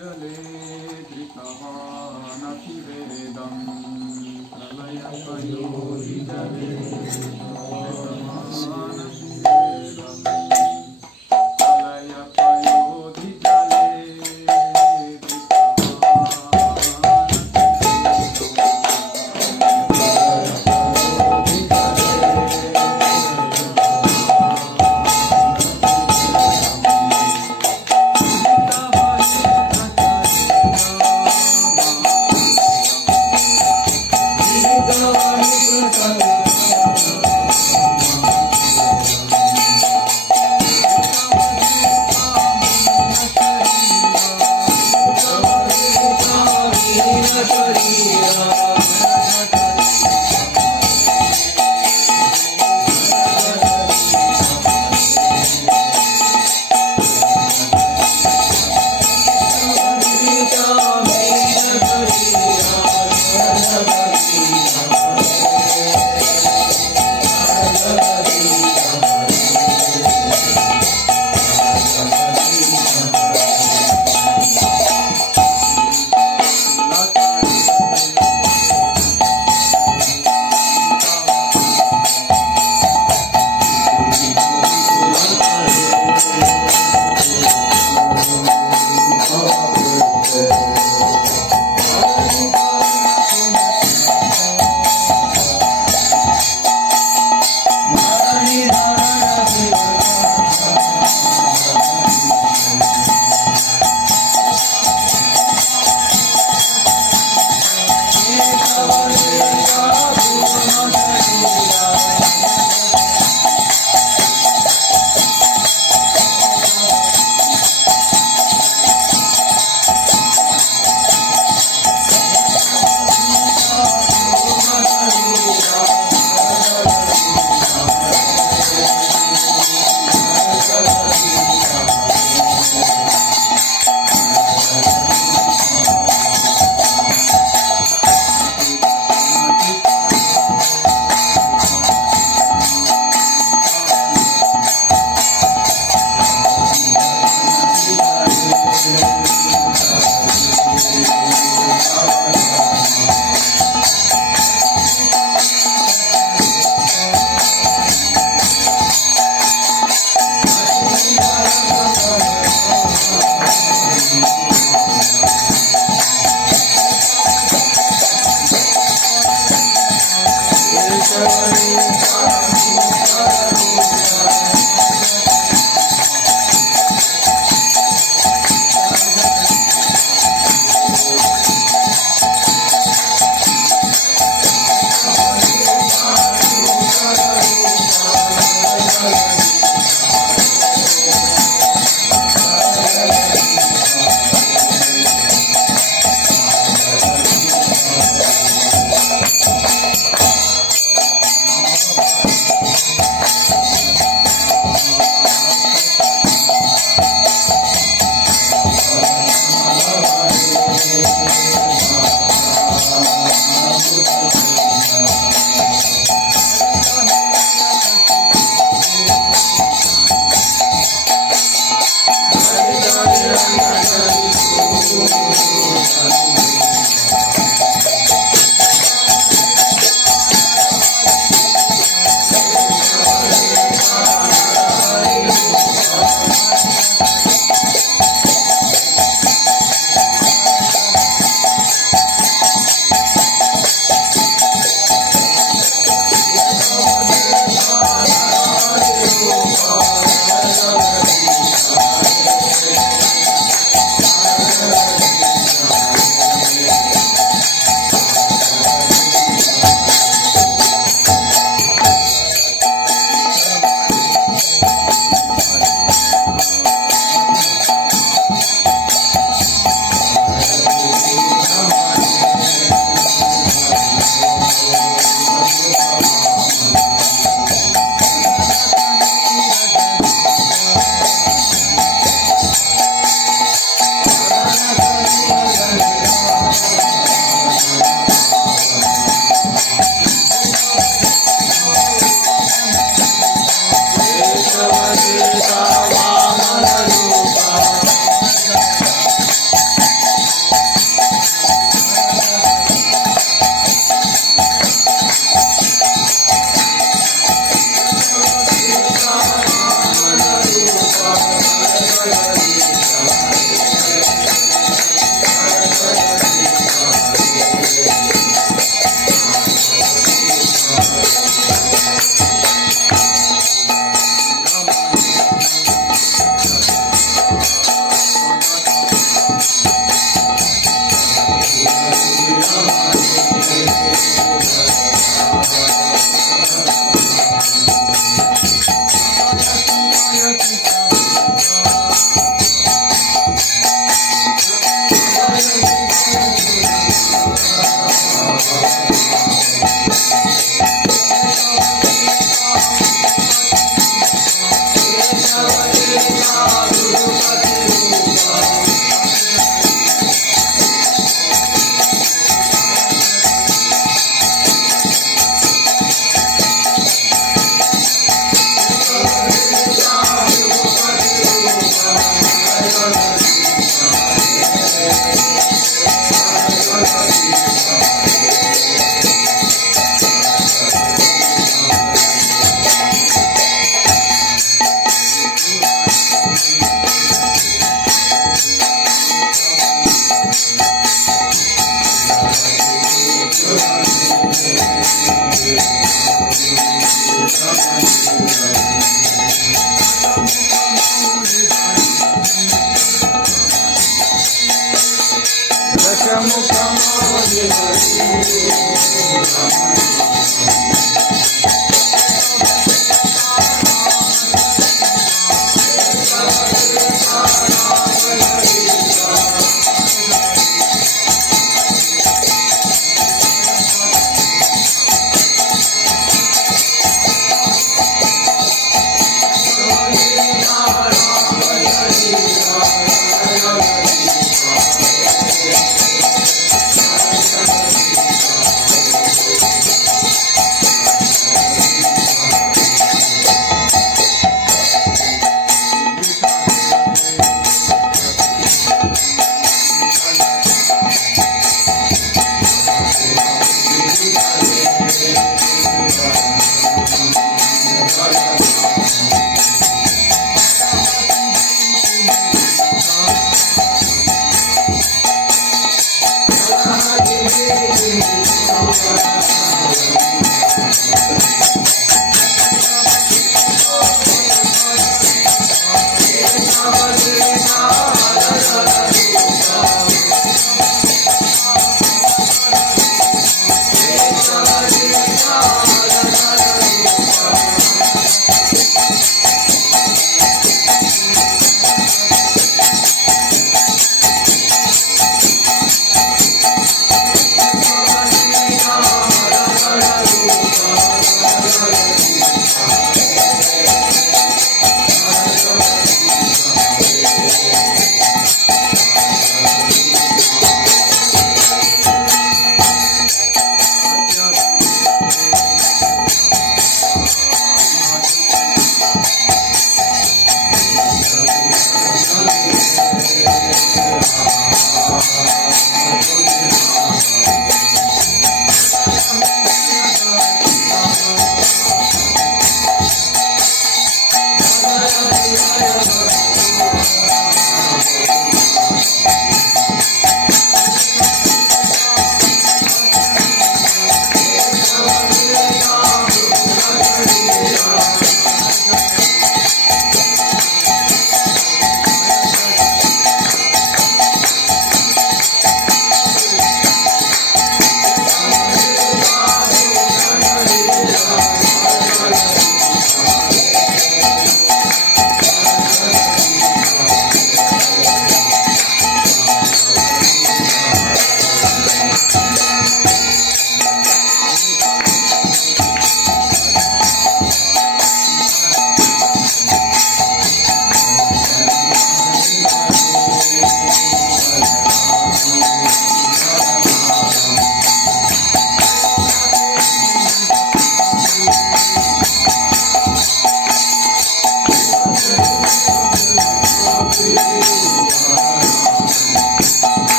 जले धृतवानपि वेदम् प्रलयपयोधि जले धृतवानपि वेदम् प्रलयपयोधि जले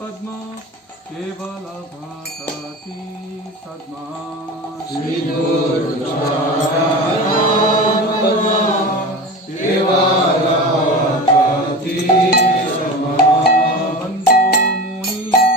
पद्मा केवल भासति सद्मा श्री गुरु पद्मा केवल भासति सद्मा बंधु मुनि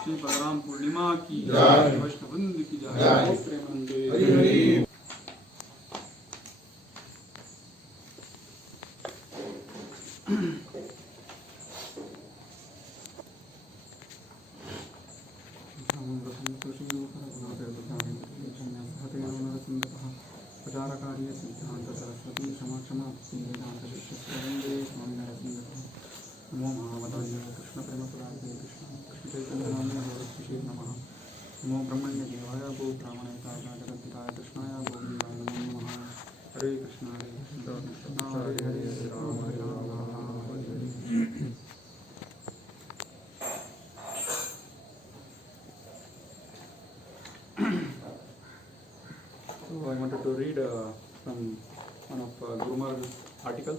श्री बलराम पूर्णिमा की जय, वैष्णववृंद की जय, प्रेमानंदे हरि हरि। प्रचारकार्य सिद्धांत सरस्वती क्षमा क्षमा वेदांत शिष्य स्वामी नरसिंह। नमो महावताय कृष्ण प्रेम पुराणे कृष्ण कृष्ण चैतन्य नामने श्री नमः। नमो ब्रह्मण्य देवाय गो ब्राह्मणाय जगद्धिताय कृष्णाय गोविंदाय नमो नमः। हरे Krishna Hare Hare Ram Hare Hare. So I wanted to read from one of Guru Maharaj's article.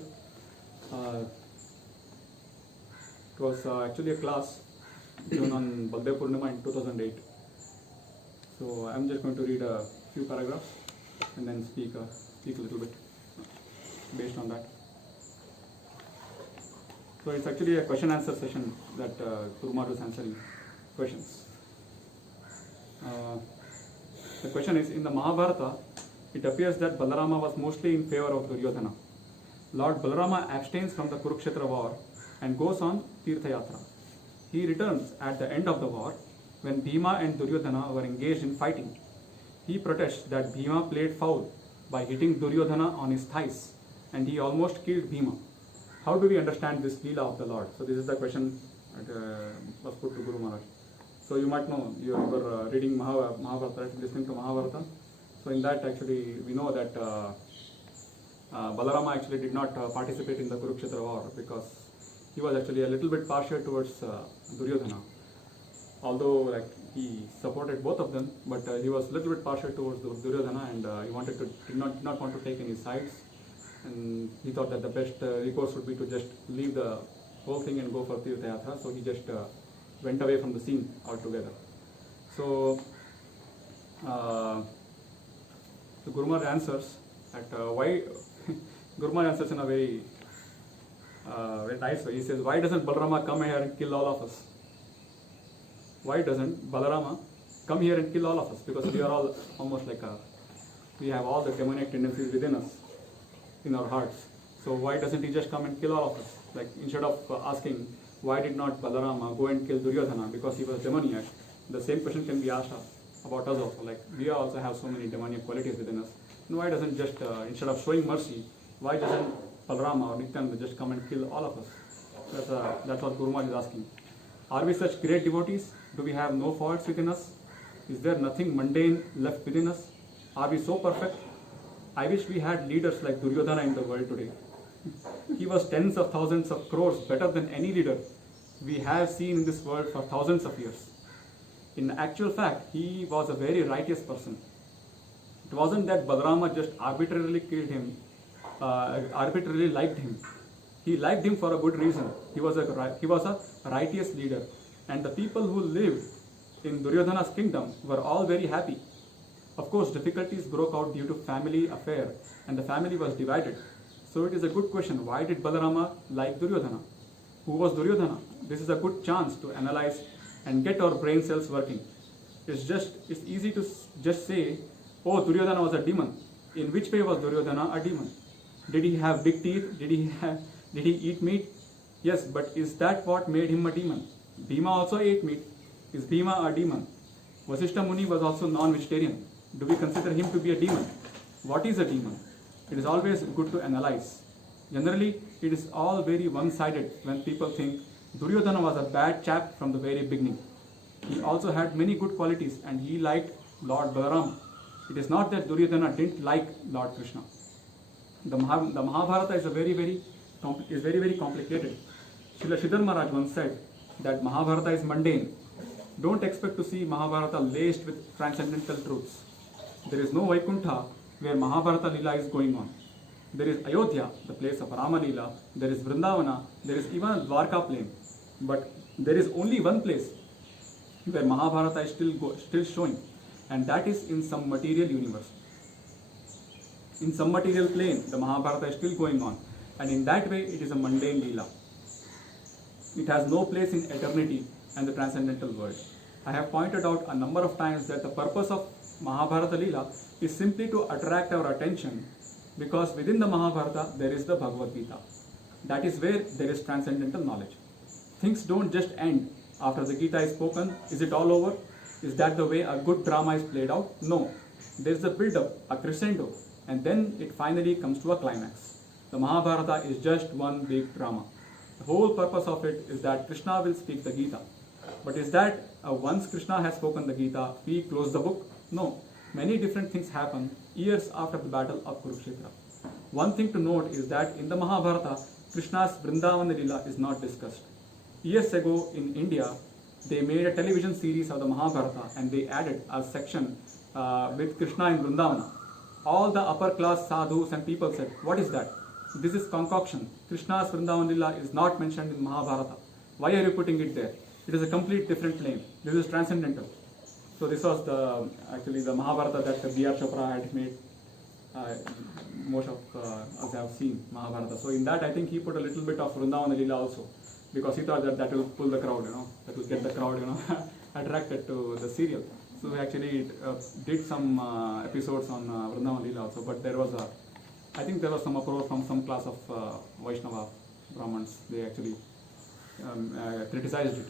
It was actually a class given on Baldev Purnima in 2008. So I'm just going to read a few paragraphs and then speak a little bit based on that. So it's actually a question answer session that Guru Maharaj is answering questions. The question is, in the Mahabharata, it appears that Balarama was mostly in favor of Duryodhana. Lord Balarama abstains from the Kurukshetra war and goes on Tirtha Yatra. He returns at the end of the war when Bhima and Duryodhana were engaged in fighting. He protests that Bhima played foul by hitting Duryodhana on his thighs and he almost killed Bhima. How do we understand this Leela of the Lord? So this is the question that was put to Guru Maharaj. So you might know, you were reading Mahabharata, listening to Mahabharata. So in that actually we know that Balarama actually did not participate in the Kurukshetra war because he was actually a little bit partial towards Duryodhana. Although like he supported both of them, but he was a little bit partial towards Duryodhana and he did not want to take any sides. And he thought that the best recourse would be to just leave the whole thing and go for Tirtha Yatra. So he just went away from the scene altogether. So the Guru Maharaj answers at why Guru Maharaj answers in a very nice way. He says, why doesn't Balarama come here and kill all of us? Why doesn't Balarama come here and kill all of us? Because we are all almost like we have all the demonic tendencies within us, in our hearts. So why doesn't he just come and kill all of us? Like instead of asking, why did not Balarama go and kill Duryodhana because he was demoniac? The same question can be asked about us also. Like we also have so many demonic qualities within us. And why doesn't just, instead of showing mercy, why doesn't Balarama or Nityananda just come and kill all of us? That's what Guru Maharaj is asking. Are we such great devotees? Do we have no faults within us? Is there nothing mundane left within us? Are we so perfect? I wish we had leaders like Duryodhana in the world today. He was tens of thousands of crores better than any leader we have seen in this world for thousands of years. In actual fact, he was a very righteous person. It wasn't that Balarama just arbitrarily killed him, arbitrarily liked him. He liked him for a good reason. He was a righteous leader, and the people who lived in Duryodhana's kingdom were all very happy. Of course, difficulties broke out due to family affair, and the family was divided. So it is a good question, why did Balarama like Duryodhana? Who was Duryodhana? This is a good chance to analyze and get our brain cells working. It's easy to just say, oh, Duryodhana was a demon. In which way was Duryodhana a demon? Did he have big teeth? Did he eat meat? Yes, but is that what made him a demon? Bhima also ate meat. Is Bhima a demon? Vasishtha Muni was also non-vegetarian. Do we consider him to be a demon? What is a demon? It is always good to analyze. Generally, it is all very one-sided when people think Duryodhana was a bad chap from the very beginning. He also had many good qualities and he liked Lord Balarama. It is not that Duryodhana didn't like Lord Krishna. The Mahabharata is very complicated. Srila Sridhar Maharaj once said that Mahabharata is mundane. Don't expect to see Mahabharata laced with transcendental truths. There is no Vaikuntha where Mahabharata Leela is going on. There is Ayodhya, the place of Rama Leela. There is Vrindavana. There is even a Dwarka plain. But there is only one place where Mahabharata is still showing, and that is in some material universe. In some material plane, the Mahabharata is still going on, and in that way, it is a mundane Leela. It has no place in eternity and the transcendental world. I have pointed out a number of times that the purpose of Mahabharata Leela is simply to attract our attention, because within the Mahabharata there is the Bhagavad Gita. That is where there is transcendental knowledge. Things don't just end after the Gita is spoken. Is it all over? Is that the way a good drama is played out? No. There is a build-up, a crescendo, and then it finally comes to a climax. The Mahabharata is just one big drama. The whole purpose of it is that Krishna will speak the Gita. But is that once Krishna has spoken the Gita, we close the book? No. Many different things happen years after the battle of Kurukshetra. One thing to note is that in the Mahabharata, Krishna's Vrindavana Leela is not discussed. Years ago in India, they made a television series of the Mahabharata and they added a section with Krishna in Vrindavana. All the upper class sadhus and people said, what is that? This is concoction. Krishna's Vrindavana Leela is not mentioned in Mahabharata. Why are you putting it there? It is a complete different plane. This is transcendental. So this was actually the Mahabharata that B.R. Chopra had made. Most of us have seen Mahabharata. So in that, I think he put a little bit of Vrindavana Leela also, because he thought that will pull the crowd, that will get the crowd, attracted to the serial. So he actually did some episodes on Vrindavana Leela also, but I think there was some uproar from some class of Vaishnava Brahmins. They actually criticized it.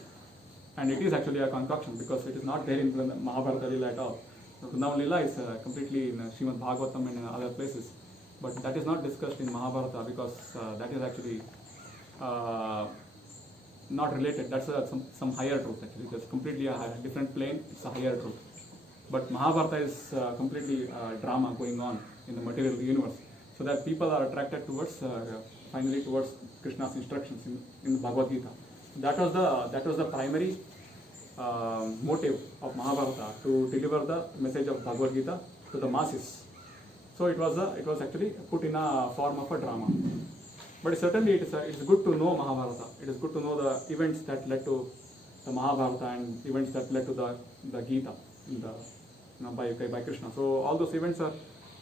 And it is actually a concoction because it is not there in Mahabharata Leela at all. Vrindavana Leela is completely in Srimad Bhagavatam and in other places. But that is not discussed in Mahabharata because that is actually not related. That's some higher truth actually. It's completely a different plane. It's a higher truth. But Mahabharata is completely drama going on in the material universe, so that people are attracted towards finally towards Krishna's instructions in the Bhagavad Gita. That was the primary motive of Mahabharata, to deliver the message of Bhagavad Gita to the masses. So it was actually put in a form of a drama. But certainly it is good to know Mahabharata. It is good to know the events that led to the Mahabharata and events that led to the Gita by Krishna. So all those events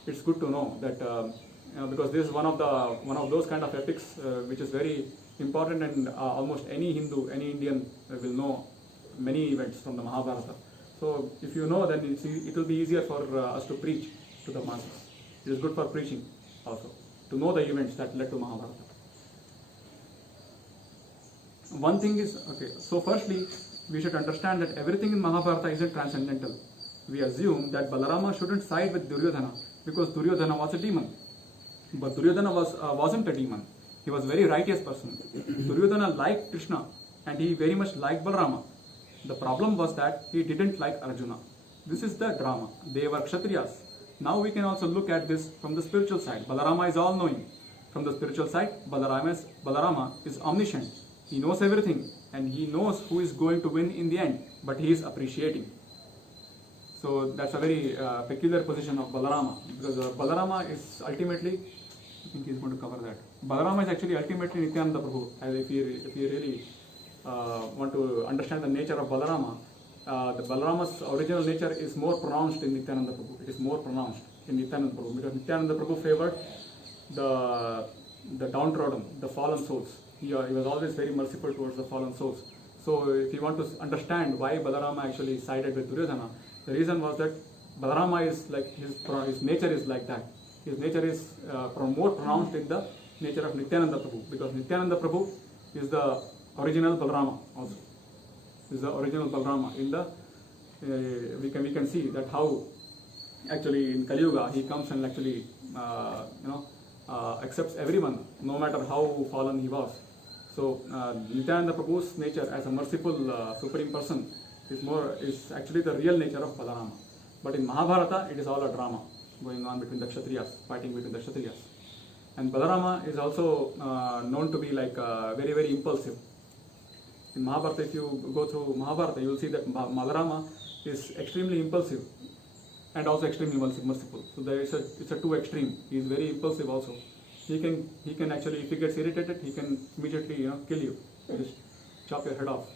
it's good to know that because this is one of those kind of epics which is very important, and almost any Hindu, any Indian will know many events from the Mahabharata. So if you know, then it will be easier for us to preach to the masses. It is good for preaching also, to know the events that led to Mahabharata. One thing is, so firstly, we should understand that everything in Mahabharata isn't transcendental. We assume that Balarama shouldn't side with Duryodhana because Duryodhana was a demon. But Duryodhana wasn't a demon. He was a very righteous person. Duryodhana liked Krishna and he very much liked Balarama. The problem was that he didn't like Arjuna. This is the drama. They were Kshatriyas. Now we can also look at this from the spiritual side. Balarama is all-knowing. From the spiritual side, Balarama is omniscient. He knows everything and he knows who is going to win in the end, but he is appreciating. So that's a very peculiar position of Balarama, because Balarama is ultimately, I think he's going to cover that. Balarama is actually ultimately Nityananda Prabhu. And if you really want to understand the nature of Balarama, the Balarama's original nature is more pronounced in Nityananda Prabhu. It is more pronounced in Nityananda Prabhu because Nityananda Prabhu favored the downtrodden, the fallen souls. He was always very merciful towards the fallen souls. So if you want to understand why Balarama actually sided with Duryodhana, the reason was that Balarama is like his nature is like that. His nature is more pronounced in the nature of Nityananda Prabhu because Nityananda Prabhu is the original Balarama also. Is the original Balarama. In the we can see that how actually in Kali Yuga he comes and actually accepts everyone no matter how fallen he was. So Nityananda Prabhu's nature as a merciful supreme person is actually the real nature of Balarama. But in Mahabharata it is all a drama going on between the Kshatriyas, fighting between the Kshatriyas. And Balarama is also known to be like very, very impulsive. In Mahabharata, if you go through Mahabharata, you will see that Balarama is extremely impulsive and also extremely merciful. So there is it's a two extreme. He is very impulsive also. He can actually, if he gets irritated, he can immediately kill you, just chop your head off.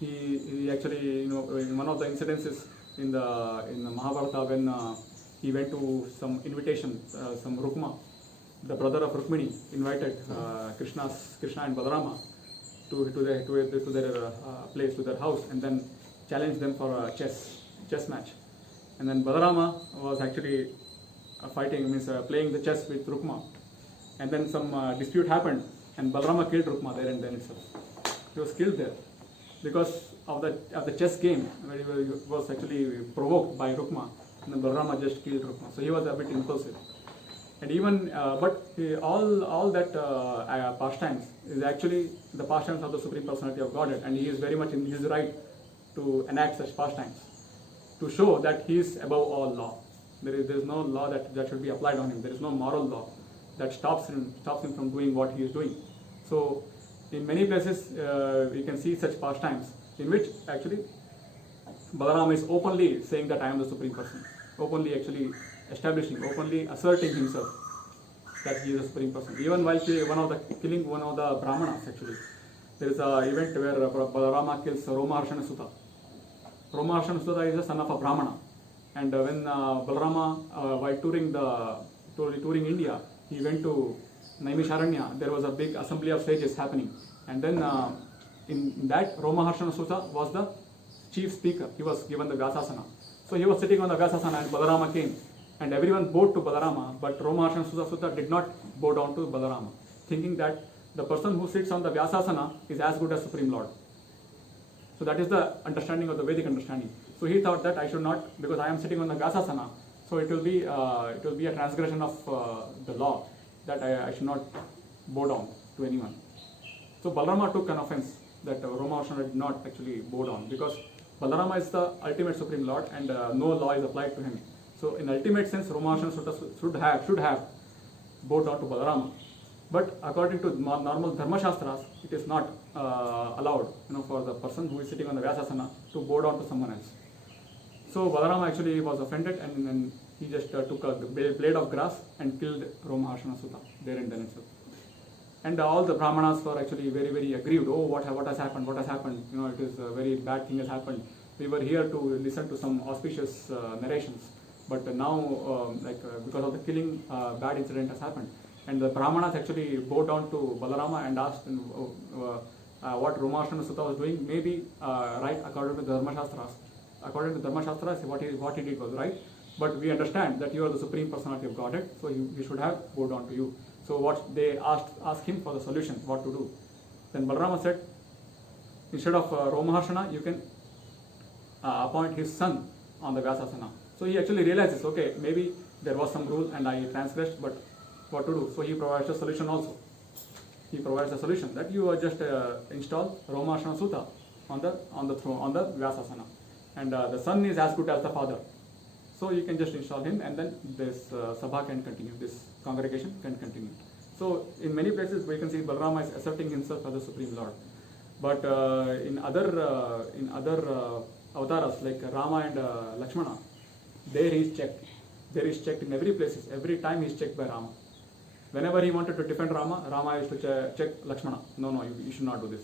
He actually in one of the incidences in the Mahabharata when he went to some invitation, some Rukma, the brother of Rukmini invited Krishna and Balarama to their place, to their house, and then challenged them for a chess match. And then Balarama was actually playing the chess with Rukma. And then some dispute happened, and Balarama killed Rukma there and then itself. He was killed there because of the chess game where he was actually provoked by Rukma, and then Balarama just killed Rukma. So he was a bit impulsive. And even, all that pastimes is actually the pastimes of the Supreme Personality of Godhead, and he is very much in his right to enact such pastimes, to show that he is above all law. There is no law that should be applied on him. There is no moral law that stops him from doing what he is doing. So, in many places, we can see such pastimes in which actually Balarama is openly saying that I am the Supreme Person, openly actually establishing, openly asserting himself that he is the Supreme Person. Even while killing one of the Brahmanas, actually, there is an event where Balarama kills Romaharshana Sutta. Romaharshana Sutta is the son of a Brahmana, and when Balarama, while touring India, he went to Naimisharanya. There was a big assembly of sages happening, and then in that Romaharshana Sutta was the chief speaker. He was given the Vyasasana. So he was sitting on the Vyasasana, and Balarama came. And everyone bowed to Balarama, but Romaharshana Sutta did not bow down to Balarama, thinking that the person who sits on the Vyasasana is as good as Supreme Lord. So that is the understanding of the Vedic understanding. So he thought that I should not, because I am sitting on the Vyasasana, so it will be a transgression of the law that I should not bow down to anyone. So Balarama took an offense that Romaharshana did not actually bow down, because Balarama is the ultimate Supreme Lord and no law is applied to him. So in ultimate sense, Romaharshana Sutta should have bowed down to Balarama. But according to normal Dharma Shastras, it is not allowed for the person who is sitting on the Vyasasana to bow down to someone else. So Balarama actually was offended, and then he just took a blade of grass and killed Romaharshana Sutta there and then itself. And all the Brahmanas were actually very, very aggrieved. Oh, what has happened? What has happened? It is a very bad thing has happened. We were here to listen to some auspicious narrations. But now, because of the killing, bad incident has happened. And the Brahmanas actually bowed down to Balarama and asked what Romaharshana Sutta was doing. Maybe right according to the Dharma Shastras. According to Dharma Shastras, what he did was right. But we understand that you are the Supreme Personality of Godhead, so he should have bowed down to you. So what they asked him for the solution, what to do. Then Balarama said, instead of Romaharshana, you can appoint his son on the Vyasasana. So he actually realizes, okay, maybe there was some rule and I transgressed, but what to do? So he provides a solution also. He provides a solution that you just install Romaharshana Sutta on the throne, on the Vyasasana, and the son is as good as the father. So you can just install him, and then this sabha can continue. This congregation can continue. So in many places we can see Balarama is asserting himself as the Supreme Lord, but in other avatars like Rama and Lakshmana, there he is checked. There is checked in every places. Every time he is checked by Rama. whenever he wanted to defend Rama, Rama used to check Lakshmana. No, you should not do this.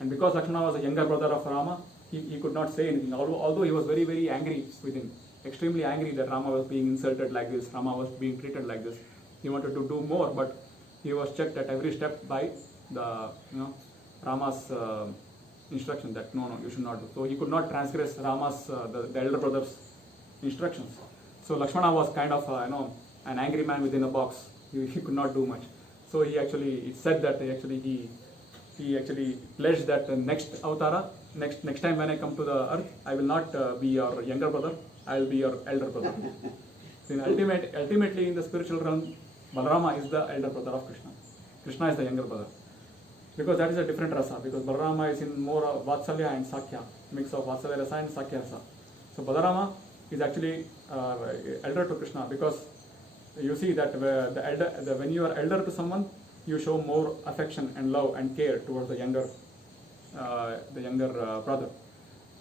And because Lakshmana was a younger brother of Rama, he could not say anything. Although he was very, very angry within, extremely angry that Rama was being insulted like this, Rama was being treated like this. He wanted to do more, but he was checked at every step by the Rama's instruction that no, you should not do. So he could not transgress Rama's the elder brother's instructions. So Lakshmana was kind of an angry man within a box. He could not do much. So it said that he actually pledged that the next avatara, next time when I come to the earth, I will not be your younger brother, I will be your elder brother. So ultimately in the spiritual realm, Balarama is the elder brother of Krishna. Krishna is the younger brother. Because that is a different rasa, because Balarama is in more of Vatsalya and Sakya, mix of Vatsalya rasa and Sakya rasa. So Balarama is actually elder to Krishna, because you see that when you are elder to someone, you show more affection and love and care towards the younger brother.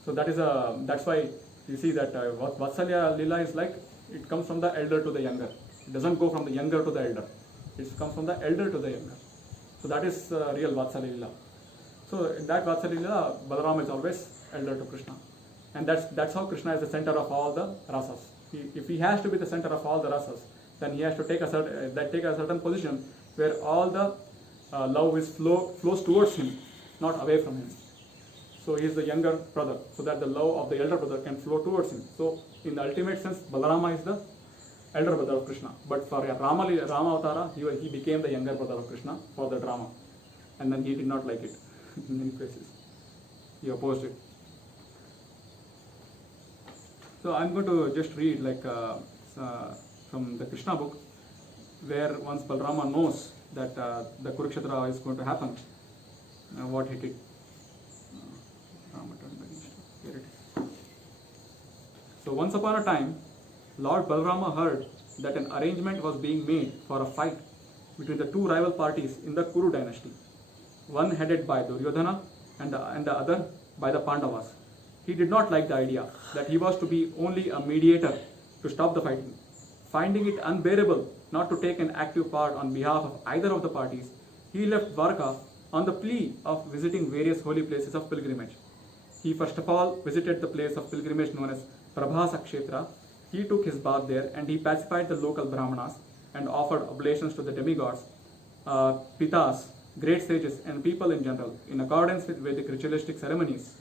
So that's why you see that what Vatsalya Lila is like, it comes from the elder to the younger. It doesn't go from the younger to the elder. It comes from the elder to the younger. So that is real Vatsalya Lila. So in that Vatsalya Lila, Balarama is always elder to Krishna. And that's how Krishna is the center of all the rasas. If he has to be the center of all the rasas, then he has to take a certain position where all the love flows towards him, not away from him. So he is the younger brother, so that the love of the elder brother can flow towards him. So in the ultimate sense, Balarama is the elder brother of Krishna. But for Rama Avatara, he became the younger brother of Krishna for the drama. And then he did not like it in many places. He opposed it. So I'm going to just read from the Krishna book, where once Balarama knows that the Kurukshetra is going to happen, what he did. Here it is. So once upon a time, Lord Balarama heard that an arrangement was being made for a fight between the two rival parties in the Kuru dynasty, one headed by Duryodhana and the other by the Pandavas. He did not like the idea that he was to be only a mediator to stop the fighting. Finding it unbearable not to take an active part on behalf of either of the parties, he left Dwarka on the plea of visiting various holy places of pilgrimage. He first of all visited the place of pilgrimage known as Prabhasa Kshetra. He took his bath there and he pacified the local Brahmanas and offered oblations to the demigods, pitas, great sages and people in general in accordance with Vedic ritualistic ceremonies.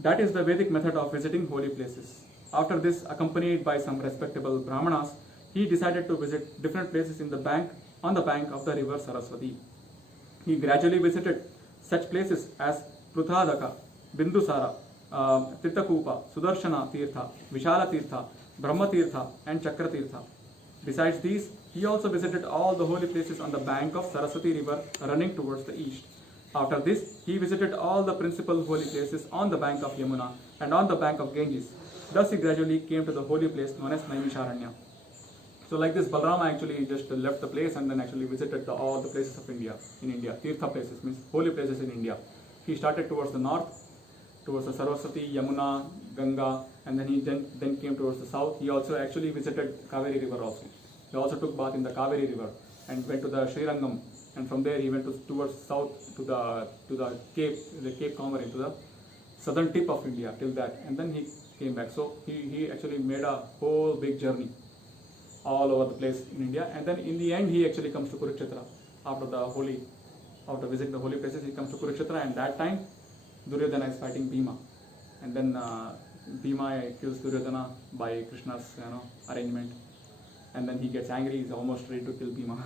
That is the Vedic method of visiting holy places. After this, accompanied by some respectable Brahmanas, he decided to visit different places on the bank of the river Saraswati. He gradually visited such places as Pruthadaka, Bindusara, Tirthakupa, Sudarshana Tirtha, Vishala Tirtha, Brahma Tirtha and Chakra Tirtha. Besides these, he also visited all the holy places on the bank of Saraswati river running towards the east. After this, he visited all the principal holy places on the bank of Yamuna and on the bank of Ganges. Thus he gradually came to the holy place known as Naimisharanya. So like this, Balarama actually just left the place and then actually visited all the places of India, in India. Tirtha places means holy places in India. He started towards the north, towards the Saraswati, Yamuna, Ganga, and then he then came towards the south. He also actually visited Kaveri river also. He also took bath in the Kaveri river and went to the Srirangam, and from there he went towards south to the Cape Comorin, to the southern tip of India till that, and then he came back. So he actually made a whole big journey all over the place in India, and then in the end he actually comes to Kurukshetra after visiting the holy places. He comes to Kurukshetra, and that time Duryodhana is fighting Bhima, and then Bhima kills Duryodhana by Krishna's arrangement, and then he gets angry. He's almost ready to kill Bhima,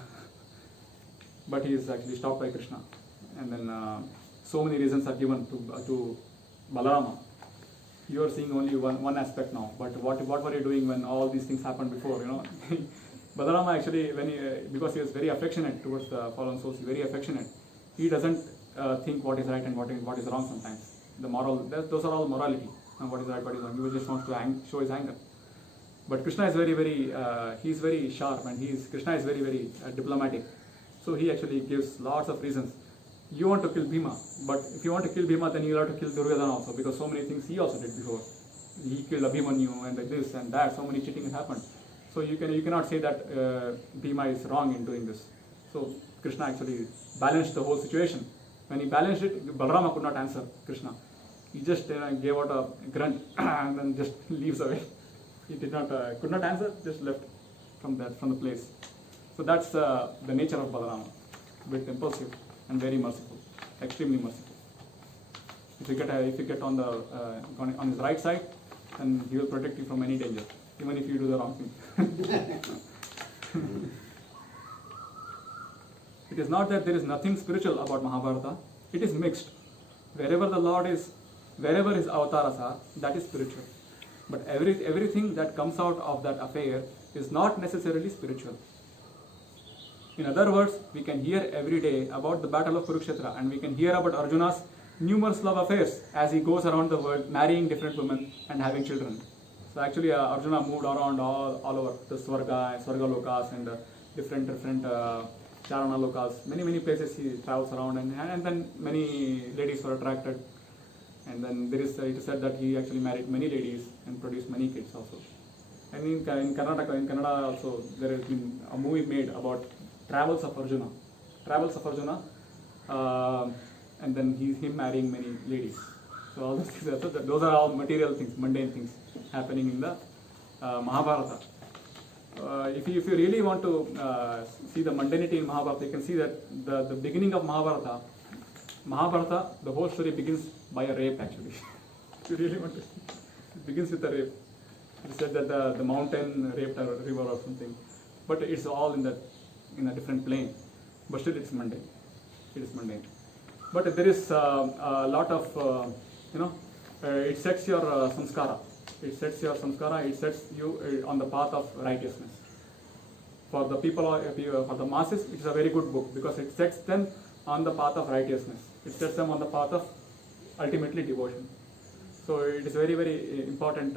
but he is actually stopped by Krishna, and then so many reasons are given to Balarama. You are seeing only one aspect now, but what were you doing when all these things happened before? Balarama actually, because he was very affectionate towards the fallen souls, very affectionate. He doesn't think what is right and what is wrong sometimes. Those are all morality, and what is right, what is wrong. He just wants to show his anger. But Krishna is he's very sharp, and Krishna is very, very diplomatic. So he actually gives lots of reasons. You want to kill Bhima, but if you want to kill Bhima, then you have to kill Duryodhana also, because so many things he also did before. He killed Abhimanyu and this and that, so many cheating happened. So you cannot say that Bhima is wrong in doing this. So Krishna actually balanced the whole situation. When he balanced it, Balarama could not answer Krishna. He just gave out a grunt and then just leaves away. He could not answer, just left from the place. So that's the nature of Balarama, a bit impulsive and very merciful, extremely merciful. If you get on his right side, then he will protect you from any danger, even if you do the wrong thing. It is not that there is nothing spiritual about Mahabharata. It is mixed. Wherever the Lord is, wherever his avatars are, that is spiritual. But everything that comes out of that affair is not necessarily spiritual. In other words, we can hear every day about the battle of Kurukshetra, and we can hear about Arjuna's numerous love affairs as he goes around the world marrying different women and having children. So actually Arjuna moved around all over the Swarga Lokas and different Charana Lokas. Many places he travels around, and then many ladies were attracted. And then it is said that he actually married many ladies and produced many kids also. And in Kannada also, there has been a movie made about travels of Arjuna, and then him marrying many ladies. So all those things, those are all material things, mundane things happening in the Mahabharata. If you really want to see the mundanity in Mahabharata, you can see that the beginning of Mahabharata, the whole story begins by a rape actually. If you really want to, it begins with a rape. It said that the mountain raped a river or something, but it's all in a different plane. But still, it's mundane. It is mundane. But there is a lot of it sets your samskara. It sets your samskara. It sets you on the path of righteousness. For the people, for the masses, it is a very good book because it sets them on the path of righteousness. It sets them on the path of ultimately devotion. So it is very, very important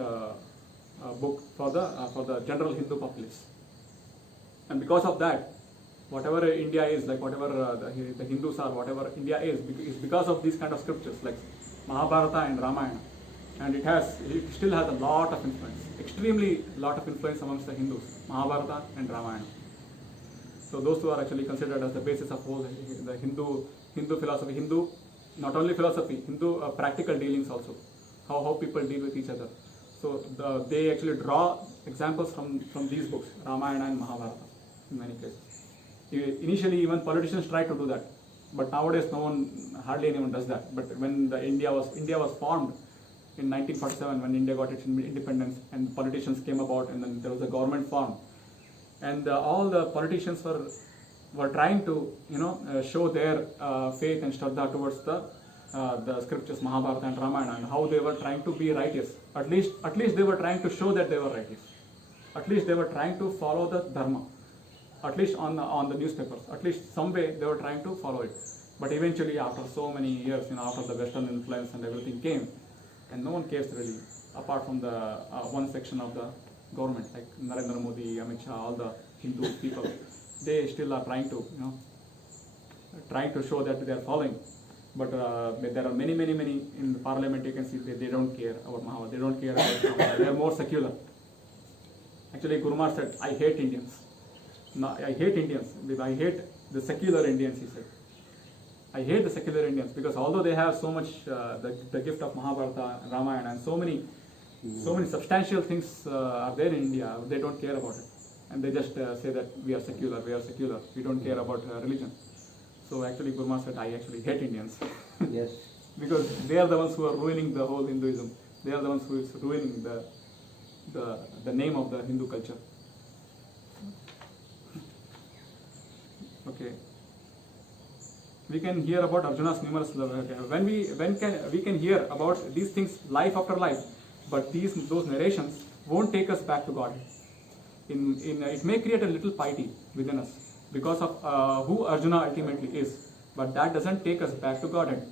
book for the general Hindu populace. And because of that, whatever India is, like whatever the Hindus are, whatever India is because of these kind of scriptures like Mahabharata and Ramayana. And it still has a lot of influence, extremely lot of influence amongst the Hindus, Mahabharata and Ramayana. So those two are actually considered as the basis of whole the Hindu philosophy, not only philosophy, Hindu practical dealings also, how people deal with each other. So they actually draw examples from these books, Ramayana and Mahabharata, in many cases. Initially, even politicians tried to do that, but nowadays hardly anyone does that. But when India was formed in 1947, when India got its independence, and politicians came about, and then there was a government formed, and all the politicians were trying to show their faith and shraddha towards the scriptures Mahabharata and Ramayana, and how they were trying to be righteous. At least they were trying to show that they were righteous. At least they were trying to follow the dharma. At least on the newspapers, at least some way they were trying to follow it. But eventually, after so many years, after the Western influence and everything came, and no one cares really, apart from the one section of the government, like Narendra Modi, Amit Shah, all the Hindu people, they still are trying to show that they are following. But there are many in the parliament. You can see they don't care about Mahabharata. They don't care about Mahabharata. They are more secular. Actually, Guru Maharaj said, "I hate Indians. No, I hate Indians. I hate the secular Indians," he said. I hate the secular Indians because although they have so much the gift of Mahabharata and Ramayana and so many substantial things are there in India, they don't care about it, and they just say that we are secular. We don't care about religion. So actually, Guru Maharaj said, I actually hate Indians. Yes. Because they are the ones who are ruining the whole Hinduism. They are the ones who is ruining the name of the Hindu culture. Okay. We can hear about Arjuna's numerous love. We can hear about these things life after life, but those narrations won't take us back to God. It may create a little piety within us because of who Arjuna ultimately is, but that doesn't take us back to Godhead.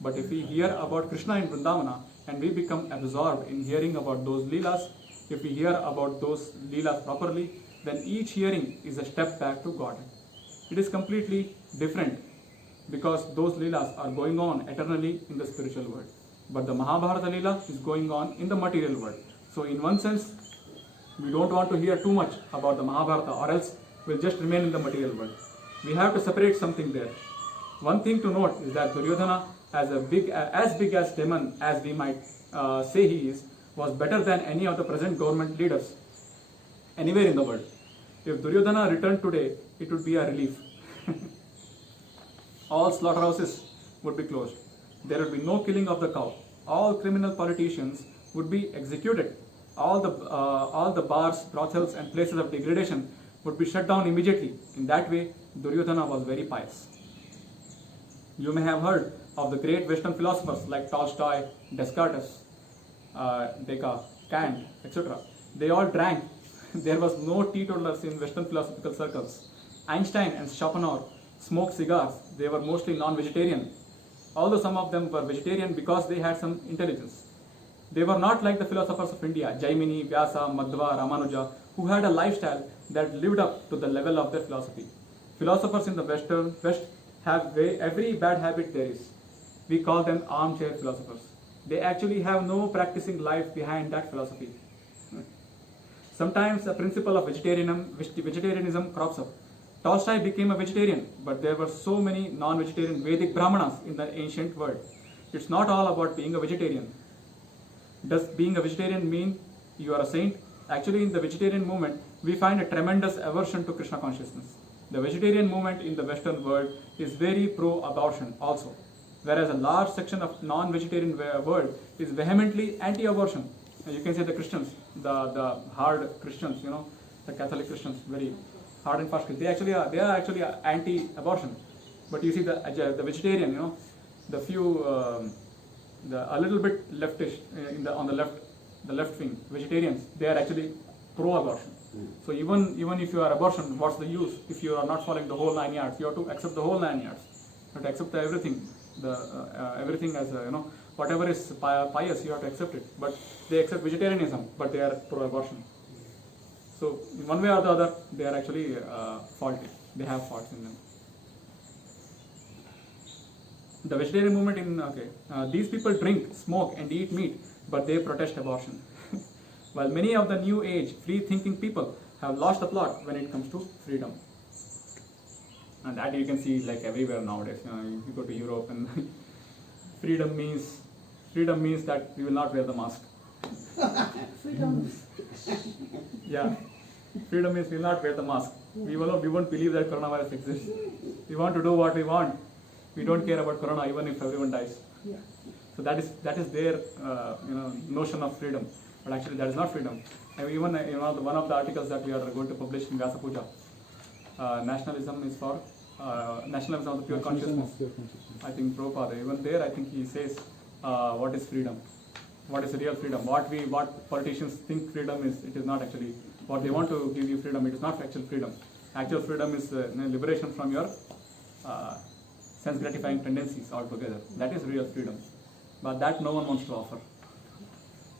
But if we hear about Krishna in Vrindavana and we become absorbed in hearing about those leelas, if we hear about those leelas properly, then each hearing is a step back to Godhead. It is completely different because those leelas are going on eternally in the spiritual world. But the Mahabharata leela is going on in the material world. So in one sense, We don't want to hear too much about the Mahabharata, or else we'll just remain in the material world. We have to separate something there. One thing to note is that Duryodhana, as big as demon as we might say he is, was better than any of the present government leaders anywhere in the world. If Duryodhana returned today, it would be a relief. All slaughterhouses would be closed. There would be no killing of the cow. All criminal politicians would be executed. All the bars, brothels, and places of degradation would be shut down immediately. In that way, Duryodhana was very pious. You may have heard of the great Western philosophers like Tolstoy, Descartes, Descartes, Kant, etc. They all drank. There was no teetotalers in Western philosophical circles. Einstein and Schopenhauer smoked cigars. They were mostly non-vegetarian. Although some of them were vegetarian because they had some intelligence. They were not like the philosophers of India, Jaimini, Vyasa, Madhva, Ramanuja, who had a lifestyle that lived up to the level of their philosophy. Philosophers in the West have every bad habit there is. We call them armchair philosophers. They actually have no practicing life behind that philosophy. Sometimes a principle of vegetarianism crops up. Tolstoy became a vegetarian, but there were so many non-vegetarian Vedic Brahmanas in the ancient world. It's not all about being a vegetarian. Does being a vegetarian mean you are a saint? Actually, in the vegetarian movement, we find a tremendous aversion to Krishna consciousness. The vegetarian movement in the Western world is very pro-abortion also, whereas a large section of non-vegetarian world is vehemently anti-abortion. You can say the Christians, the hard Christians, the Catholic Christians, very hard and fast. They are actually anti-abortion. But you see the vegetarian, the few, a little bit leftish on the left wing, vegetarians, they are actually pro-abortion. So even if you are abortion, what's the use if you are not following the whole 9 yards? You have to accept the whole 9 yards. You have to accept everything, everything as whatever is pious, you have to accept it. But they accept vegetarianism, but they are pro-abortion. So in one way or the other, they are actually faulty. They have faults in them. The vegetarian movement these people drink, smoke, and eat meat, but they protest abortion. While many of the new age, free-thinking people have lost the plot when it comes to freedom. And that you can see like everywhere nowadays. You go to Europe and freedom means that we will not wear the mask. Freedom. Yeah, freedom means we will not wear the mask. We won't believe that coronavirus exists. We want to do what we want. We don't care about corona even if everyone dies. Yeah. So that is their notion of freedom. But actually that is not freedom. Even one of the articles that we are going to publish in Vyasa Puja, nationalism is for nationalism of the pure consciousness. I think Prabhupada, even there I think he says what is freedom, what is real freedom, what politicians think freedom is. It is not actually what they want to give you freedom. It is not actual freedom. Actual freedom is liberation from your sense gratifying tendencies altogether. That is real freedom. But that no one wants to offer.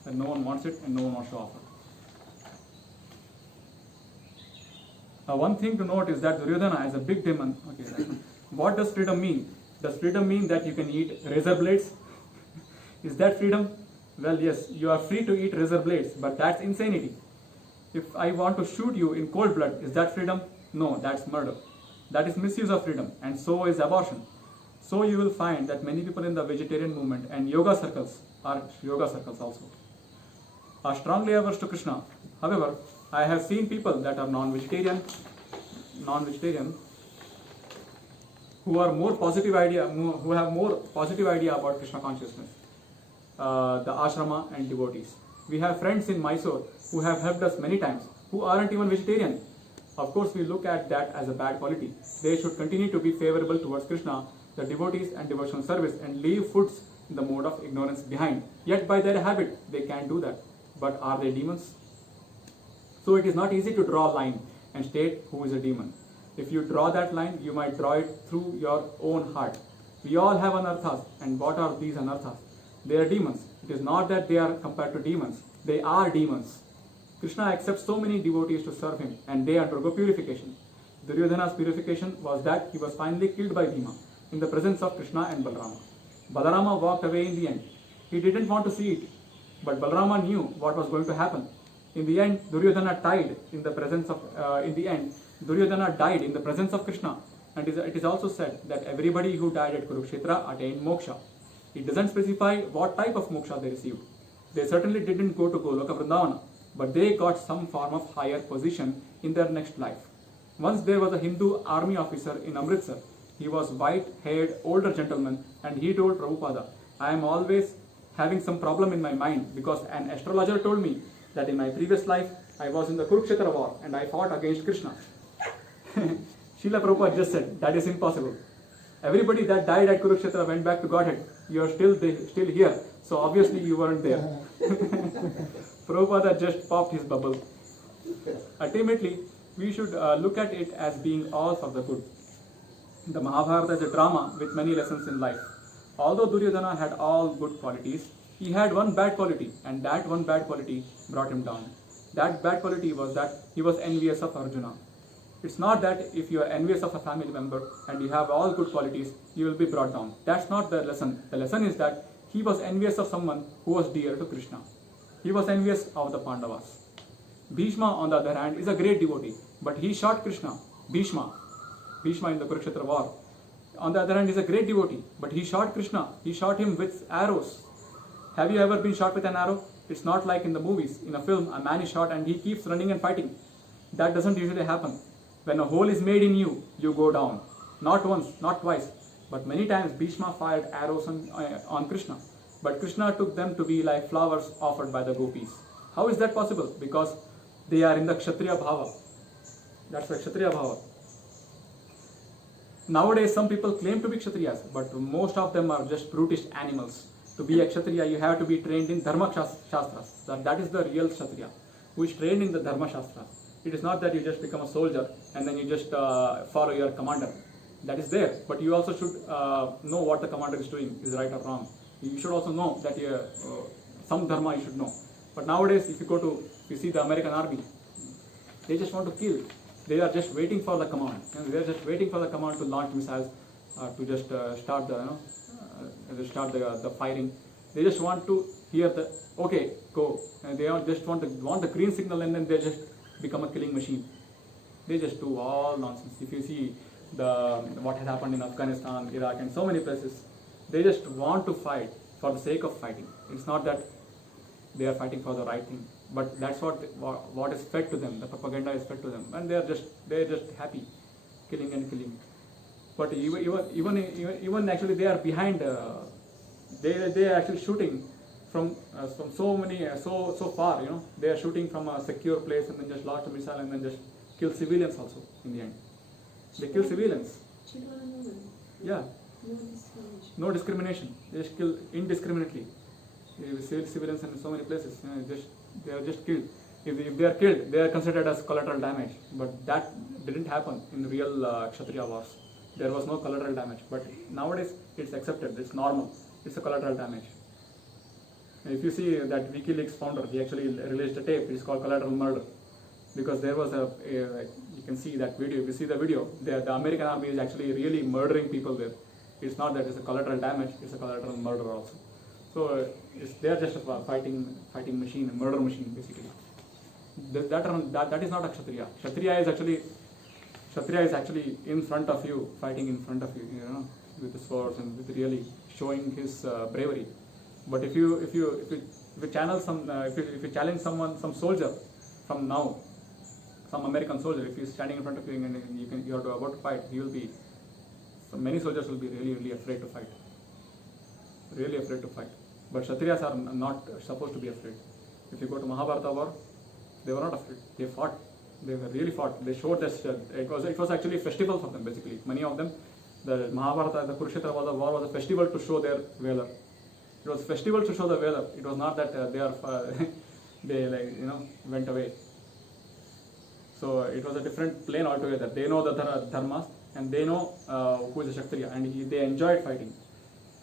That no one wants it and no one wants to offer. One thing to note is that Duryodhana is a big demon. Okay, what does freedom mean? Does freedom mean that you can eat razor blades? Is that freedom? Well, yes, you are free to eat razor blades, but that's insanity. If I want to shoot you in cold blood, is that freedom? No, that's murder. That is misuse of freedom, and so is abortion. So you will find that many people in the vegetarian movement and yoga circles also are strongly averse to Krishna. However, I have seen people that are non-vegetarian, who have more positive idea about Krishna consciousness, the ashrama and devotees. We have friends in Mysore who have helped us many times, who aren't even vegetarian. Of course, we look at that as a bad quality. They should continue to be favorable towards Krishna, the devotees and devotional service, and leave foods in the mode of ignorance behind. Yet by their habit, they can't do that. But are they demons? So it is not easy to draw a line and state who is a demon. If you draw that line, you might draw it through your own heart. We all have anarthas, and what are these anarthas? They are demons. It is not that they are compared to demons. They are demons. Krishna accepts so many devotees to serve him, and they undergo purification. Duryodhana's purification was that he was finally killed by Bhima in the presence of Krishna and Balarama. Balarama walked away in the end. He didn't want to see it, but Balarama knew what was going to happen. In the end, Duryodhana died in the presence of. In the end, Duryodhana died in the presence of Krishna, and it is also said that everybody who died at Kurukshetra attained moksha. It doesn't specify what type of moksha they received. They certainly didn't go to Goloka Vrindavana, but they got some form of higher position in their next life. Once there was a Hindu army officer in Amritsar. He was white-haired older gentleman, and he told Prabhupada, I am always having some problem in my mind because an astrologer told me that in my previous life I was in the Kurukshetra war and I fought against Krishna. Srila Prabhupada just said, that is impossible. Everybody that died at Kurukshetra went back to Godhead. You are still here, so obviously you weren't there. Prabhupada just popped his bubble. Ultimately, we should look at it as being all for the good. The Mahabharata is a drama with many lessons in life. Although Duryodhana had all good qualities, he had one bad quality, and that one bad quality brought him down. That bad quality was that he was envious of Arjuna. It's not that if you are envious of a family member and you have all good qualities, you will be brought down. That's not the lesson. The lesson is that he was envious of someone who was dear to Krishna. He was envious of the Pandavas. Bhishma, on the other hand, is a great devotee, but he shot Krishna. Bhishma in the Kurukshetra war. On the other hand, is a great devotee, but he shot Krishna. He shot him with arrows. Have you ever been shot with an arrow? It's not like in the movies. In a film, a man is shot and he keeps running and fighting. That doesn't usually happen. When a hole is made in you, you go down. Not once, not twice, but many times Bhishma fired arrows on Krishna. But Krishna took them to be like flowers offered by the gopis. How is that possible? Because they are in the Kshatriya Bhava. That's the Kshatriya Bhava. Nowadays, some people claim to be Kshatriyas, but most of them are just brutish animals. To be a Kshatriya, you have to be trained in Dharma Shastras. That is the real Kshatriya, who is trained in the Dharma Shastras. It is not that you just become a soldier and then you just follow your commander. That is there, but you also should know what the commander is doing, is right or wrong. You should also know that some Dharma you should know. But nowadays, if you see the American army, they just want to kill. They are just waiting for the command. They are just waiting for the command to launch missiles, to just start the firing. They just want to hear the okay, go. And they just want the green signal, and then they just become a killing machine. They just do all nonsense. If you see what has happened in Afghanistan, Iraq, and so many places, they just want to fight for the sake of fighting. It's not that they are fighting for the right thing, but that's what is fed to them. The propaganda is fed to them, and they're just happy, killing and killing. But even actually they are behind. They are actually shooting from so far. They are shooting from a secure place and then just launch a missile and then just kill civilians also. In the end, they kill civilians. Yeah. No discrimination. They just kill indiscriminately. Civilians in so many places. They are just killed. If they are killed, they are considered as collateral damage. But that didn't happen in real Kshatriya wars. There was no collateral damage. But nowadays, it's accepted. It's normal. It's a collateral damage. If you see that WikiLeaks founder, he actually released a tape. It's called Collateral Murder, because there was you can see that video. If you see the video, the American army is actually really murdering people there. It's not that it's a collateral damage; it's a collateral murder also. So they are just a fighting machine, a murder machine, basically. That is not a Kshatriya. Kshatriya is actually in front of you, fighting in front of you, with the swords and with really showing his bravery. But if you challenge some soldier from now, some American soldier, if he's standing in front of you and you are about to fight, many soldiers will be really afraid to fight. Really afraid to fight. But Kshatriyas are not supposed to be afraid. If you go to Mahabharata war, they were not afraid. They fought. They really fought. They showed that it was actually a festival for them, basically. Many of them, the Mahabharata, the Kurukshetra war was a festival to show their valor. It was a festival to show the valor. It was not that they went away. So it was a different plane altogether. They know the dharmas and they know who is a Kshatriya, and they enjoyed fighting.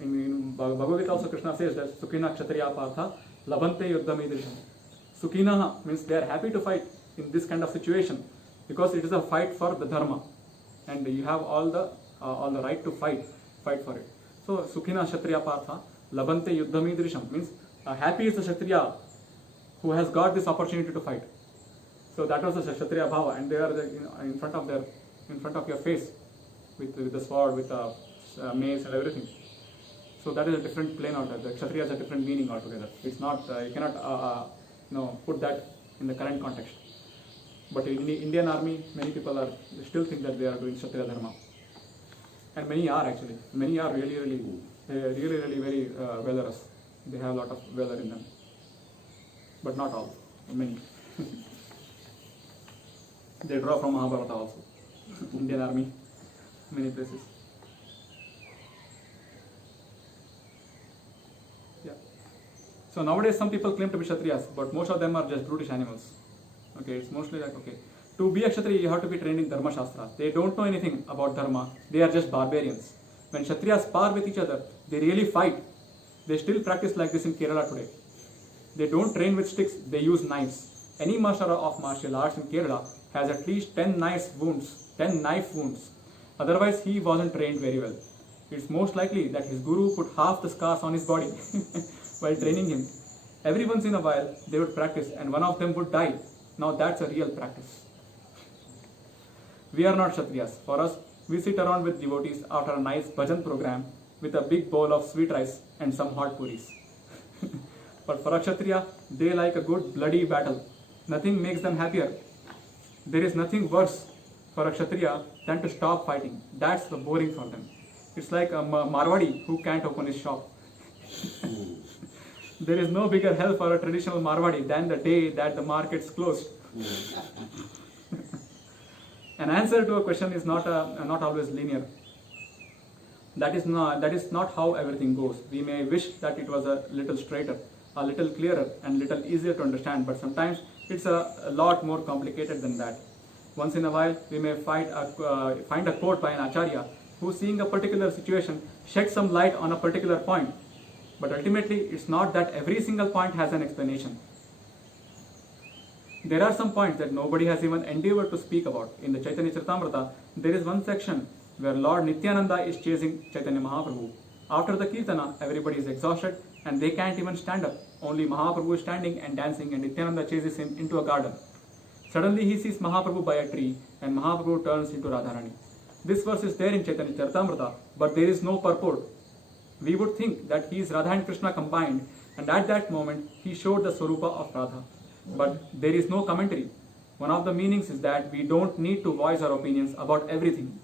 In Bhagavad Gita also Krishna says that Sukhina Kshatriya Partha Labhante Yuddham Idrisham. Sukhina means they are happy to fight in this kind of situation because it is a fight for the dharma, and you have all the right to fight for it. So Sukhina Kshatriya Partha Labhante Yuddham Idrisham means happy is the Kshatriya who has got this opportunity to fight. So that was the Kshatriya Bhava, and they are in front of your face with the sword, with the mace and everything. So that is a different plane altogether. The Kshatriya has a different meaning altogether. It's not you cannot put that in the current context. But in the Indian army, many people still think that they are doing Kshatriya Dharma, and many are actually. Many are really very valorous. They have a lot of valor in them, but not all. Many. They draw from Mahabharata also. Indian army, many places. Yeah. So nowadays some people claim to be Kshatriyas, but most of them are just brutish animals. Okay, it's mostly like, okay, to be a Kshatriya you have to be trained in Dharma Shastra. They don't know anything about Dharma. They are just barbarians. When Kshatriyas spar with each other, they really fight. They still practice like this in Kerala today. They don't train with sticks, they use knives. Any master of martial arts in Kerala has at least 10 knife wounds. Otherwise, he wasn't trained very well. It's most likely that his guru put half the scars on his body while training him. Every once in a while, they would practice and one of them would die. Now that's a real practice. We are not Kshatriyas. For us, we sit around with devotees after a nice bhajan program with a big bowl of sweet rice and some hot puris. But for a Kshatriya, they like a good bloody battle. Nothing makes them happier. There is nothing worse for a Kshatriya than to stop fighting. That's the boring for them. It's like a Marwadi who can't open his shop. There is no bigger hell for a traditional Marwadi than the day that the market's closed. An answer to a question is not always linear. That is not how everything goes. We may wish that it was a little straighter, a little clearer, and little easier to understand, but sometimes it's a lot more complicated than that. Once in a while, we may find a quote by an acharya who, seeing a particular situation, sheds some light on a particular point. But ultimately, it's not that every single point has an explanation. There are some points that nobody has even endeavored to speak about. In the Chaitanya Charitamrita, there is one section where Lord Nityananda is chasing Chaitanya Mahaprabhu. After the Kirtana, everybody is exhausted and they can't even stand up. Only Mahaprabhu is standing and dancing and Nityananda chases him into a garden. Suddenly he sees Mahaprabhu by a tree and Mahaprabhu turns into Radharani. This verse is there in Chaitanya Charitamrita, but there is no purport. We would think that he is Radha and Krishna combined, and at that moment he showed the Swarupa of Radha. But there is no commentary. One of the meanings is that we don't need to voice our opinions about everything.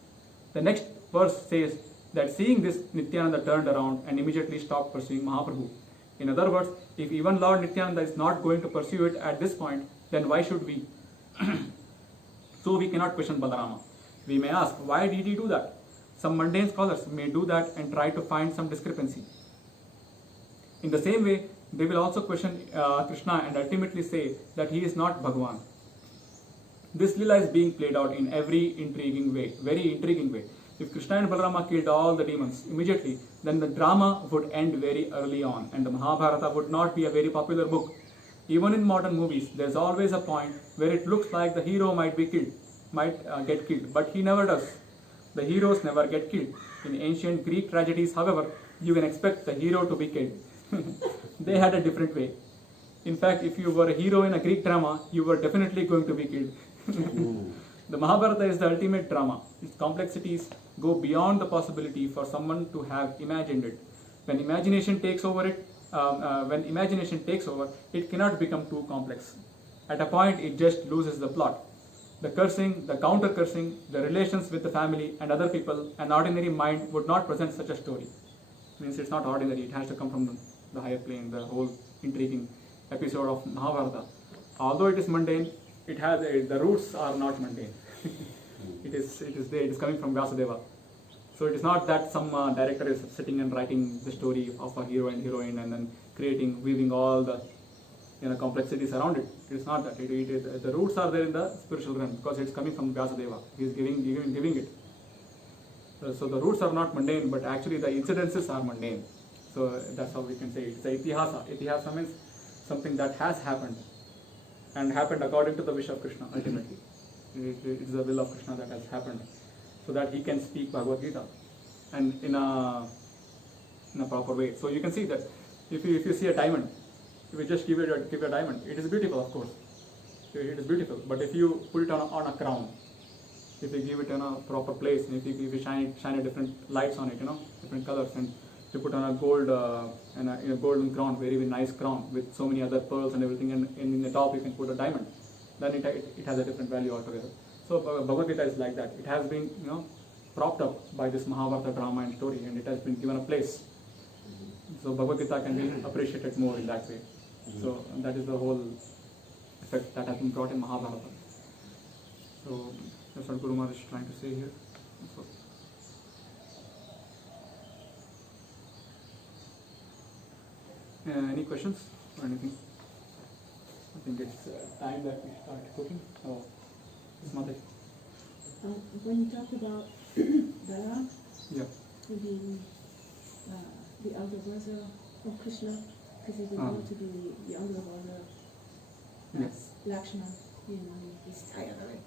The next verse says that seeing this, Nityananda turned around and immediately stopped pursuing Mahaprabhu. In other words, if even Lord Nityananda is not going to pursue it at this point, then why should we? So we cannot question Balarama. We may ask, why did he do that? Some mundane scholars may do that and try to find some discrepancy. In the same way, they will also question Krishna and ultimately say that he is not Bhagavan. This lila is being played out in very intriguing way. If Krishna and Balarama killed all the demons immediately, then the drama would end very early on and the Mahabharata would not be a very popular book. Even in modern movies, there's always a point where it looks like the hero might get killed, but he never does. The heroes never get killed. In ancient Greek tragedies, however, you can expect the hero to be killed. They had a different way. In fact, if you were a hero in a Greek drama, you were definitely going to be killed. The Mahabharata is the ultimate drama. Its complexities go beyond the possibility for someone to have imagined it. When imagination takes over, it cannot become too complex. At a point, it just loses the plot. The cursing, the counter-cursing, the relations with the family and other people, an ordinary mind would not present such a story. Means it's not ordinary, it has to come from the higher plane, the whole intriguing episode of Mahabharata. Although it is mundane, it has the roots are not mundane. It is coming from Vyasadeva. So it is not that some director is sitting and writing the story of a hero and heroine and then weaving all the complexities around it. It is not that. The roots are there in the spiritual realm because it's coming from Vyasadeva. He is giving it. So the roots are not mundane, but actually the incidences are mundane. So that's how we can say it. It's a itihasa. Itihasa means something that has happened and happened according to the wish of Krishna ultimately. It is the will of Krishna that has happened so that he can speak Bhagavad Gita and in a proper way. So you can see that if you see a diamond, if you just give a diamond, it is beautiful, of course. It is beautiful. But if you put it on a crown, if you give it in a proper place, and if you shine a different lights on it, different colors, and you put on a gold and a golden crown, very nice crown with so many other pearls and everything, and in the top you can put a diamond, then it has a different value altogether. So Bhagavad Gita is like that. It has been propped up by this Mahabharata drama and story, and it has been given a place. So Bhagavad Gita can be appreciated more in that way. So that is the whole effect that has been brought in Mahabharata. So that's what Guru Maharaj is trying to say here. So, any questions or anything? I think it's time that we start cooking. Oh, it's Mother. When you talk about Balaram, Yeah. the elder brother of Krishna, because he belonged to be the elder brother. Yes. Lakshmana, he's tired of it.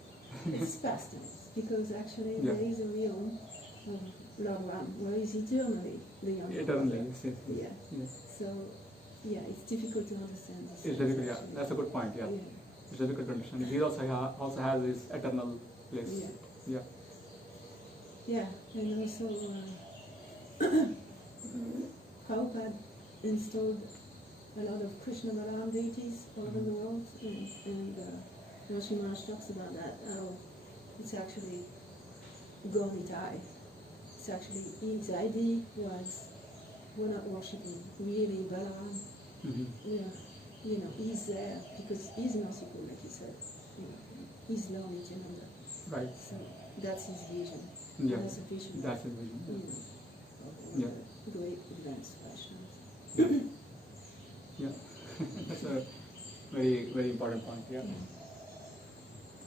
It's fascinating because actually Yeah. there is a real Lord Ram, where is eternally the younger Eternally, brother. yes. Yeah. Yes. So, yeah, it's difficult to understand this. It's difficult, yeah. actually. That's a good point, yeah. Yeah. It's difficult to understand. He also has his eternal place. Yeah. Yeah. Yeah, and also Prabhupada installed a lot of Krishna Balaram deities all over the world, and Rashi Maharaj talks about that, how it's actually Gauritai. It's actually, his idea was, we're not worshipping really Balaram. Mm-hmm. He's there because he's merciful, like he said. He's loving Jananda. Right. So that's his vision. Yeah. That's a vision. That's his vision. Yeah. Yeah. Great advanced fashion. Yeah. That's a very, very important point, yeah.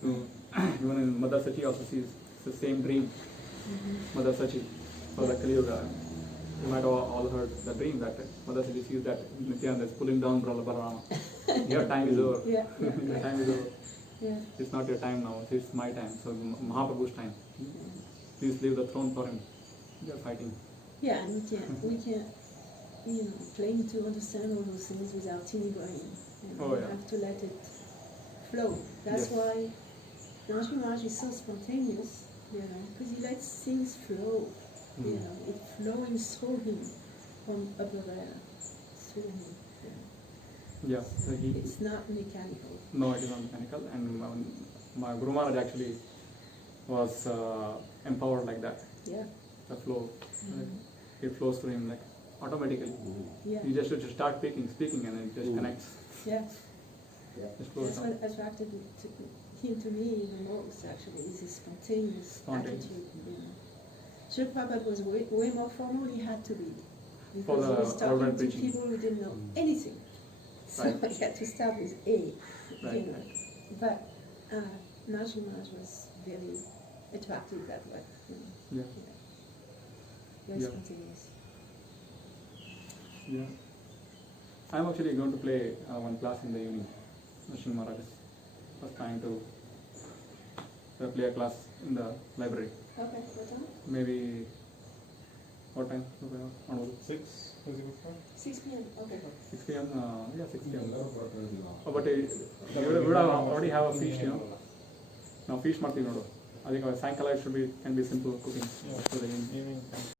So, even in Mother Sachi also sees the same dream. Mother Sachi, for the Kali Yuga. You might have all heard the dream that Mother Sachi sees that Nityananda is pulling down Balarama. Your time is over. Yeah. Your time is over. Yeah. It's not your time now, it's my time. So Mahaprabhu's time. Please leave the throne for him. They are fighting. Yeah, and we can't, claim to understand all those things with our teeny brain. Oh, We yeah. have to let it flow. That's Yes. why Rashi Maharaj is so spontaneous, because he lets things flow. It's flowing through him from up there, through him. Yeah. So It's not mechanical. no, it is not mechanical. And my Guru Maharaj actually was empowered like that. Yeah. The flow, like, it flows through him like automatically. Yeah. You just should start speaking, and it just connects. Yeah. Just flows That's down. what attracted him to me the most, actually, is his spontaneous Spontaneous. attitude. Srila Prabhupada was way more formal, he had to be. For Because the he was talking urban to preaching. people who didn't know anything. So Right. he had to start with A. Right. But Rashi Maharaj was very attractive that way. Yeah. Very Yeah. spontaneous. Yeah. I'm actually going to play one class in the evening. Nrsimha Maharaj was trying to play a class in the library. Okay, what time? Maybe what time? Onward. 6 was it before? 6 p.m. Okay. 6 p.m. Yeah, 6 p.m. Oh, but we would already have a feast, Now feast ಮಾಡ್ತೀವಿ ನೋಡು. ಅದಕ್ಕೆ ಸಾಯಂಕಾಲ can be simple cooking for the evening. Evening.